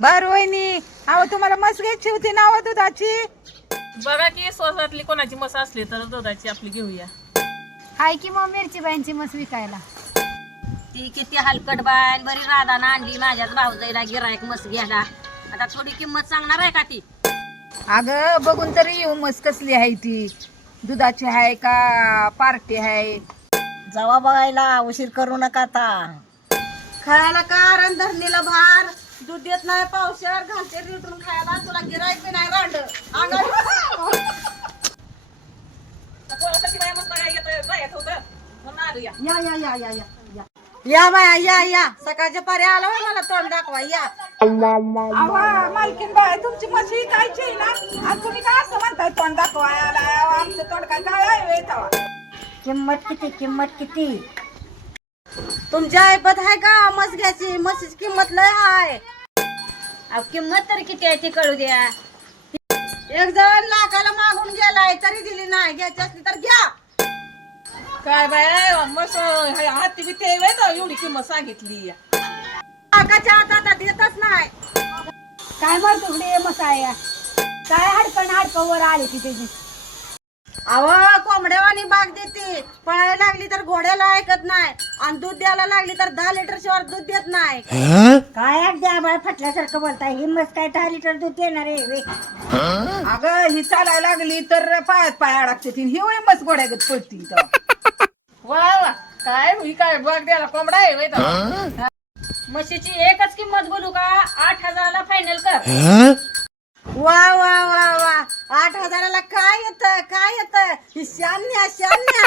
बर वहिनी, अहो तुम्हाला मस घ्यायची होती नाव दुधाची. बघा की स्वस्तातली कोणाची मस असली तर दुधाची आपली घेऊया. हाय की मग मिरची बाईंची मस विकायला. ती किती हलकट बाय बरी राधानं आणली माझ्याच भाऊजाईला गिरायक मस घ्यायला. आता थोडी किंमत सांगणार आहे का ती? अगं बघून तरी येऊ मस कसली आहे ती. दुधाची आहे का पार्टी आहे. जावा बघायला, उशीर करू नका आता. खायला कार धरणीला भार, दूध देत नाही पावशेर, घालते रिटून खायला. तुला गिरायक बी नाही रांड या या या या या या या बाया या या. सकाळच्या पारी आला होय मला तोंड दाखवा या. अहो मालकीन बाय, तुमची मस विकायची आहे ना, आणि तुम्ही काय असं म्हणताय तोंड दाखवायला. आमचं तोंड काय काय आहे तेव्हा. किंमत किती, किंमत किती? तुमच्या ऐपत आहे का मस घ्यायची? म्हशीची किंमत लय आहे. अहो, किंमत तरी किती आहे ती कळू द्या. एक जण लाखाला मागून गेलाय तरी दिली नाही. घ्यायची असली तर घ्या. काय बाय मस हाती बी ते एवढी किंमत सांगितली. लाखाच्या हातात देतच नाही. काय मग तुकडे मस आहे काय हडकण हडकवर आली ती त्याची. अव कोंबड्यावानी बाग देते. पळायला लागली तर घोड्याला ऐकत नाही, आणि दूध द्यायला लागली तर 10 लिटर शिवाय दूध देत नाही. काय द्या बाय फटल्यासारखं बोलताय. ही मस काय 10 लिटर दूध देणार आहे. अगं ही चालायला लागली तर पायात पाय अडकते ती. ही वय मस गोड्यागत पडती तेव्हा. वा वा, काय ही काय बघ द्यायला कोंबडा आहे होय तो. म्हशीची एकच किंमत बोलू का? 8,000ला फायनल कर. वा वा वा वा. 8,000ला काय येत, काय येत? ही शान्या शान्या.